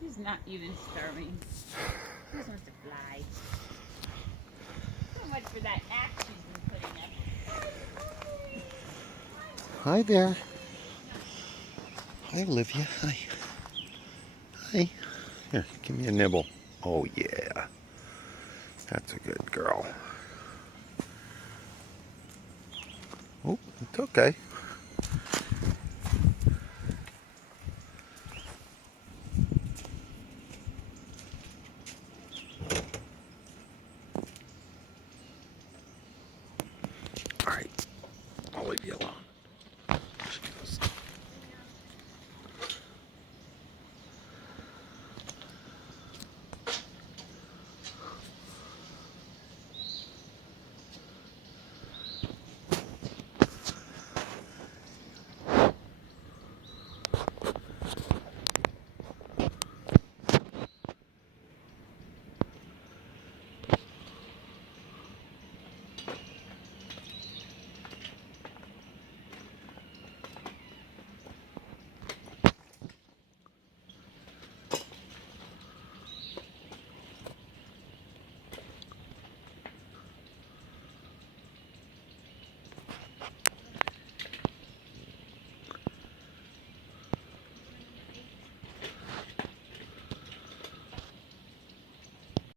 She's not even starving. She just wants to fly. So much for that act she's been putting up. Hi there. Hi, Olivia. Hi. Hi. Here, give me a nibble. Oh, yeah. That's a good girl. Oh, it's okay.